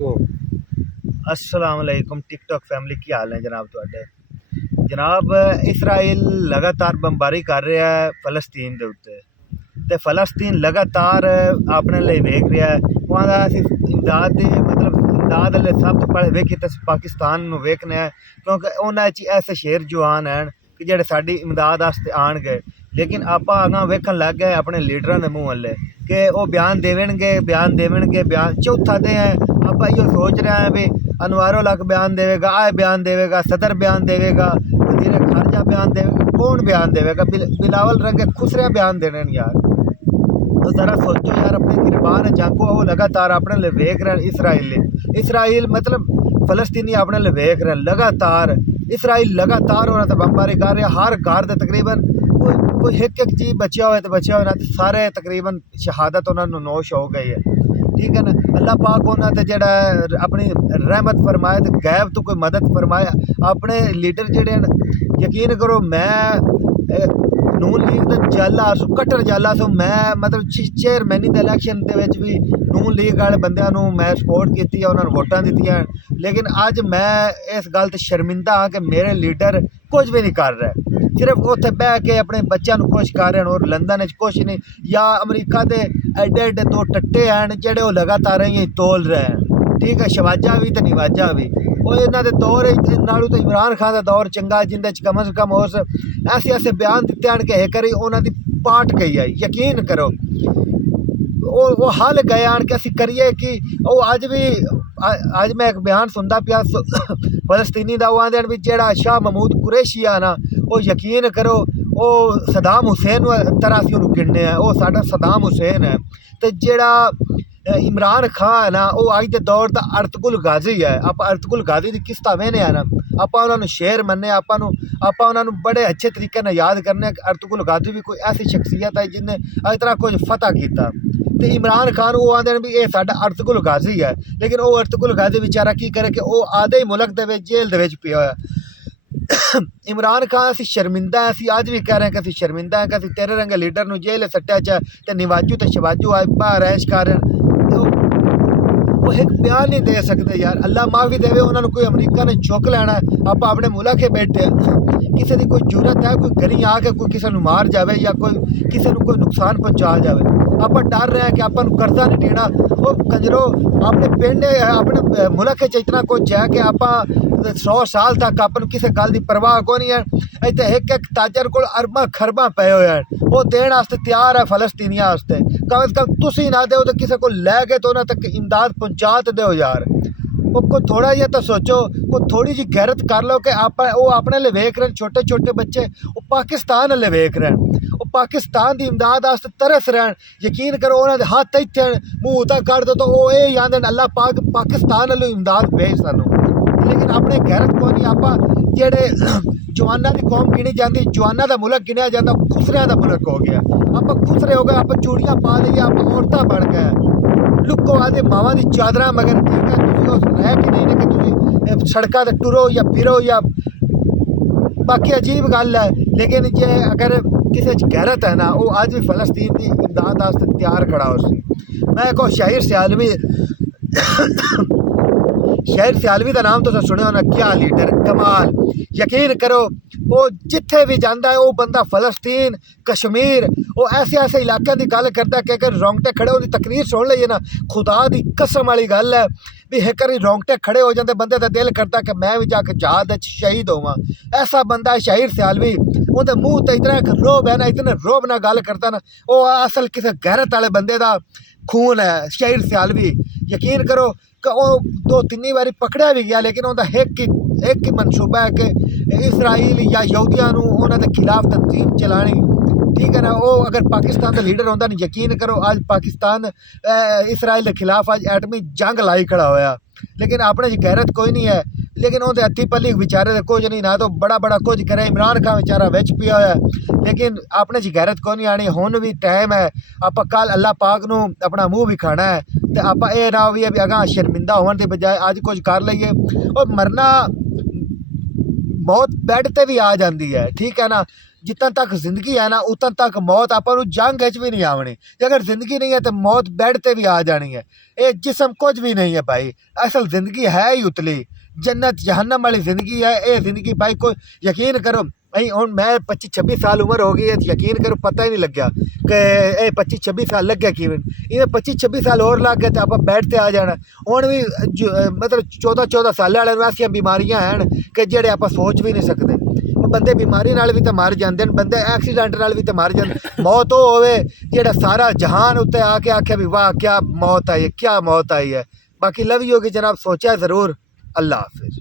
तो अस्सलाम वालेकुम टिकटॉक फैमिली की हाल है जनाब ਤੁਹਾਡੇ जनाब इसराइल लगातार बमबारी कर रहा है फलस्तीन के उत्ते ਤੇ ਫਲਸਤੀਨ ਲਗਾਤਾਰ ਆਪਣੇ ਲਈ ਵੇਖ ਰਿਹਾ ਹੈ ਉਹਨਾਂ ਦਾ ਅਸੀਂ ਇਮਦਾਦ ਦੇ ਮਤਲਬ ਇਮਦਾਦ ਵਾਲੇ ਸਭ ਤੋਂ ਪਹਿਲੇ ਵੇਖੀ ਤਾਂ ਪਾਕਿਸਤਾਨ ਨੂੰ ਵੇਖਣਾ ਹੈ ਕਿਉਂਕਿ ਉਹਨਾਂ 'ਚ ਐਸੇ ਸ਼ੇਰ ਜਵਾਨ ਹਨ ਕਿ ਜਿਹੜੇ ਸਾਡੀ ਇਮਦਾਦ ਵਾਸਤੇ ਆਣਗੇ ਲੇਕਿਨ ਆਪਾਂ ਅਗਾਂ ਵੇਖਣ ਲੱਗ ਗਏ ਆਪਣੇ ਲੀਡਰਾਂ ਦੇ ਮੂੰਹ ਵੱਲੇ ਕਿ ਉਹ ਬਿਆਨ ਦੇਵਣਗੇ ਬਿਆਨ ਚੌਥਾ ਤੇ ਹੈ ਆਪਾਂ ਇਹੋ ਸੋਚ ਰਹੇ ਹਾਂ ਵੀ ਅਨਵਾਰੁਲ ਹਕ ਬਿਆਨ ਦੇਵੇਗਾ ਆਹ ਬਿਆਨ ਦੇਵੇਗਾ ਸਦਰ ਬਿਆਨ ਦੇਵੇਗਾ वज़ीर खारजा बयान देवेगा कौन बयान देवेगा बिलावल रंगे खुसरिया बयान देने यार तो ज़रा सोचो यार अपने गिरबान जाको वो लगातार अपने लिए वेख रहे हैं इसराइल मतलब फलस्तीनी अपने लिए वेख रहे हैं लगातार इसराइल लगातार होना तो बमबारी कर रहा हर घर के तकरीबन कोई एक जी बचा हुआ तो बचा हुआ ना सारे तकरीबन शहादत उन्होंने नोश हो गई है ठीक है ना अल्लाह पाक उन्होंने जड़ा अपनी रहमत फरमाए तो गैब तो कोई मदद फरमाए अपने लीडर जड़े यकीन करो मैं नून लीग का जाला सो कट्टर जाला सो मैं मतलब चेयरमैनी के इलैक्शन के भी नून लीग वाले बंदों मैं सपोर्ट की उन्होंने वोटां दित्तियां लेकिन अज मैं इस गल ते शर्मिंदा हाँ कि मेरे लीडर कुछ भी नहीं कर रहे सिर्फ उत्थे बह के अपने बच्चों खुश कर रहे हैं और लंदन कुछ नहीं या अमरीका के एडे एडे दो टट्टे हैं जेडे वो लगातार तोल रहे हैं ठीक है शवाजा भी तो निवाजा भी वो इन्हों के दौर नालों तो इमरान खान का दौर चंगा जिंदे कम अज़ कम उस ऐसे ऐसे बयान दिते हैं कि एक बारी उन्होंने पाट गई है यकीन करो वो हल गए आन के असी करिए कि वो अज भी अज मैं एक बयान सुनता पिया फलस्तीनी का वो आंदे भी जेड़ा शाह महमूद कुरैशी आ ना वो यकीन करो वो सदाम हुसैन तरह असी उन्होंने गिनने हैं वो साडा सदाम हुसैन है तो जेड़ा इमरान खान है ना वो अज के दौर का अर्तगुल गाजी है आप अर्तगुल गाजी की किस्ता वेने ना आप उन्होंने शेर मन्ने आप उन्होंने बड़े अच्छे तरीके से याद करने अर्तगुल गाजी भी कोई ऐसी शख्सियत है जिन्हें अज तरह कुछ फतह किया तो इमरान खान वो आते भी ये साडा अर्तगुल गाजी है लेकिन वो अर्तगुल गाजी बेचारा की करे कि वो आधे ही मुल्क के जेल के पिया होया इमरान खान असी शर्मिंदा है असी अज भी कह रहे हैं कि असी शर्मिंदा है कि असी तेरे रंगे लीडर नूं जेल सट्टिया च ते निवाजू ते शवाजू आए बाहर ऐश कर वो एक बयान नहीं दे सकते यार अल्लाह माफी देवे उन्होंने कोई अमरीका ने चुक लेना है आप अपने मुल्क के बैठे किसी की कोई जरूरत है कोई गली आके कोई किसी को मार जाए या कोई किसी को कोई नुकसान पहुँचा जाए आप डर रहे हैं कि अपन कर्जा नहीं देना वो कंजरो अपने पिंड अपने मुल्क इतना कुछ है कि आप 100 साल तक अपन किसी गल की परवाह को नहीं है इतने एक ताजर को अरबा खरबा पे हुए हैं वो देने वास्ते तैयार है फलस्तीनिया वास्ते कम से कम तुसी ना दो तो किसी को लैके तो उन्होंने तक इमदाद पहुँचा तो दो यार वो कोई थोड़ा जिहा तो सोचो कोई थोड़ी जी गैरत कर लो कि आप वो अपने लिए वेख रहे हैं छोटे छोटे बच्चे वो पाकिस्तान वाले वेख रहे हैं वो पाकिस्तान की इमदाद वास्ते तरस रहे यकीन करो उन्होंने हाथ इतने मूँह उदा कर दो तो वो ये आते अल्लाह पाक पाकिस्तान वालों इमदाद भेज सानू लेकिन अपने गैरत को नहीं आप जेडे जवाना की कौम गिनी जाती जवाना का मुल्क गिनिया जाता खुसरिया का मुल्क हो गया आप खुसरे हो गए आप चूड़ियाँ पा ली आप औरतां बन गए लुको आदे मावां दी चादरां मगर ठीक है तुसीं उस रह के नहीं कि तुसीं सड़कों ते टुरो या फिरो या बाकी अजीब गल है लेकिन जे अगर किसी गैरत है ना वो अज भी फलस्तीन की इमदाद वास्ते तैयार खड़ा हो मैं एक शाहिर सियालवी शाहिर सियालवी का नाम तो सुने होना क्या लीडर कमाल यकीन करो वो जिथे भी जाता है वो बंदा फलस्तीन कश्मीर वो ऐसे ऐसे इलाकों की गल करता कि अगर रोंगटे खड़े उसकी तकरीर सुन लीए ना खुदा की कसम वाली गल है भी एक बार रोंगटे खड़े हो जाते बंदे का दिल करता कि मैं भी जाके जहाद शहीद होवां ऐसा बंदा है शाहिर सियालवी उनके मूँह तो इतना रोब है ना इतने रोब ना गल करता ना वो असल किसी गैरत वाले बंदे का खून है शाहिर सियालवी यकीन करो कि वो 2-3 बारी पकड़िया भी गया लेकिन उनका एक ही मनसूबा है कि इसराइल या यहूदियों उन्होंने खिलाफ तंजीम चलानी ठीक है ना वो अगर पाकिस्तान का लीडर होंदा नहीं यकीन करो आज पाकिस्तान इसराइल के खिलाफ आज एटमी जंग लाई खड़ा होया लेकिन अपने गैरत कोई नहीं है लेकिन उनके हथी पली बेचारे दे कुछ नहीं ना तो बड़ा बड़ा कुछ करे इमरान खान बेचारा विच पिया होया लेकिन अपने गैरत कोई नहीं आनी हुण भी टाइम है आप कल अल्लाह पाक नूं अपना मुँह भी खाना है तो आप ये ना भी अगां शर्मिंदा होने के बजाय अज कुछ कर लीए और मरना मौत बैड ते भी आ जाती है ठीक है ना ਜਿੱਦਾਂ ਤੱਕ ਜ਼ਿੰਦਗੀ ਹੈ ਨਾ ਉਦੋਂ ਤੱਕ ਮੌਤ ਆਪਾਂ ਨੂੰ ਜੰਗ ਵਿੱਚ ਵੀ ਨਹੀਂ ਆਉਣੀ। ਜੇ ਅਗਰ ਜ਼ਿੰਦਗੀ ਨਹੀਂ ਹੈ ਤਾਂ ਮੌਤ ਬੈੱਡ ਤੇ ਵੀ ਆ ਜਾਣੀ ਹੈ। ਇਹ ਜਿਸਮ ਕੁਝ ਵੀ ਨਹੀਂ ਹੈ ਭਾਈ, ਅਸਲ ਜ਼ਿੰਦਗੀ ਹੈ ਹੀ ਉਤਲੀ जन्नत जहन्नम वाली ज़िंदगी है। ये ज़िंदगी भाई कोई यकीन करो भाई हुण मैं 25-26 साल उम्र हो गई है, यकीन करो पता ही नहीं लग्या कि 25-26 साल लग गया किवें। इवें 25-26 साल और लग गए तो आप बैठ ते आ जाना। हुण भी मतलब 14-14 साल वाले ऐसियां बीमारियां हैं कि जेह्ड़े आप सोच भी नहीं सकते। बंदे बीमारी नाल भी तो मर जाते हैं, बंदे एक्सीडेंट नाल भी तो मर जाते। मौत हो होवे जेह्ड़ा सारा जहान उत्ते आके आखे भी वाह क्या मौत आई है, क्या मौत आई है। बाकी लव यू कि जनाब सोचा ज़रूर। अल्लाह हाफिज़।